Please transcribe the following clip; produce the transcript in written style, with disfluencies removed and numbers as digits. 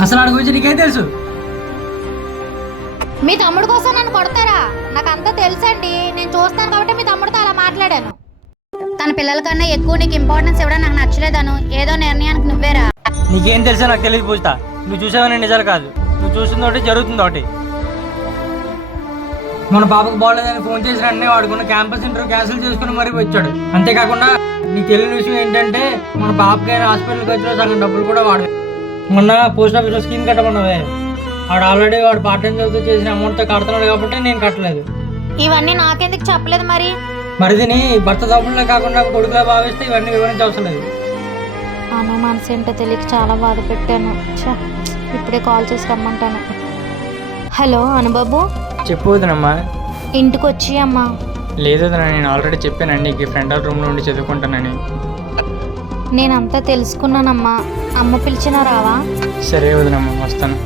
అసలు ఆడి గురించి నీకేం తెలుసు? మీ తమ్ముడు కోసం నన్ను కొడతారా? నాకు అంతా తెలుసండి. నేను చూస్తాను కాబట్టి మీ తమ్ముడితో అలా మాట్లాడాను. తన పిల్లల కన్నా ఎక్కువ నీకు ఇంపార్టెన్స్ ఇవ్వడం నాకు నచ్చలేదను. ఏదో నిర్ణయానికి నువ్వేరా. నీకేం తెలుసా నాకు తెలియదు పూజిత. నువ్వు చూసావని నిజాలు కాదు, నువ్వు చూసింది ఒకటి జరుగుతుంది ఒకటి. మన పాపకు బాగోలేదని ఫోన్ చేసిన వెంటనే వాడుకున్న క్యాంపస్ ఇంటర్వ్యూ క్యాన్సిల్ చేసుకుని మరీ వచ్చాడు. అంతేకాకుండా నీకు తెలియని విషయం ఏంటంటే మన పాపకైనా హాస్పిటల్కి వచ్చిన సగం డబ్బులు కూడా వాడు. మొన్న పోస్ట్ ఆఫీస్లో స్కీమ్ కట్టమన్నావే, వాడు ఆల్రెడీ వాడు పార్ట్ టైం చదువుతూ చేసిన అమౌంట్తో కడుతున్నాడు కాబట్టి నేను కట్టలేదు. ఇవన్నీ నాకెందుకు చెప్పలేదు మరి? మరి నీ భర్త తప్పులే కాకుండా కొడుకులా భావిస్తే ఇవన్నీ వివరించవసరం లేదు. అను మనసు ఏంటో తెలియక చాలా బాధ పెట్టాను. ఇప్పుడే కాల్ చేసి రమ్మంటాను. హలో అనుబాబు. చెప్పు వదినమ్మా. ఇంటికి వచ్చి అమ్మా. లేదు వదిన, నేను ఆల్రెడీ చెప్పానండి నీకు ఫ్రెండ్ రూమ్లో ఉండి చదువుకుంటానని. నేనంతా తెలుసుకున్నానమ్మా. అమ్మ పిలిచినా రావా? సరే వదినమ్మా, వస్తాను.